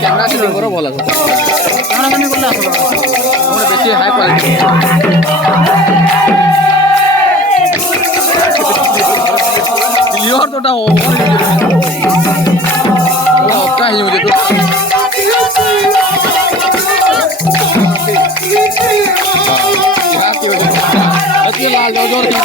camera setting করে বলা যায় ক্যামেরাম্যান করলে আসবে আমরা বেশি হাই কোয়ালিটি ক্লিয়ার তোটা ওভার অক্কা ही मुझे तो हां की वजह से लाल जोर की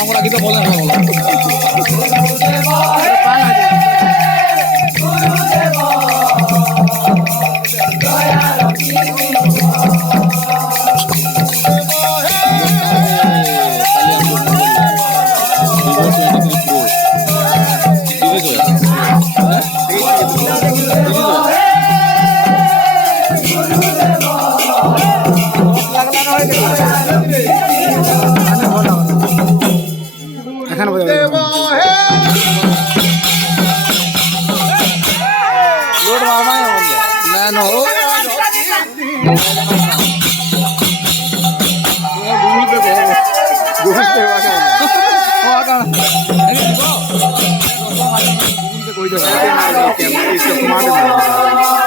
আমরা কিছু বলে না এখানে বোঝা যায় লোড মারমাই হবে না নো গুগল পে বাকা বাকা গুগল পে কই দাও ক্যামেরা इसको घुमा दे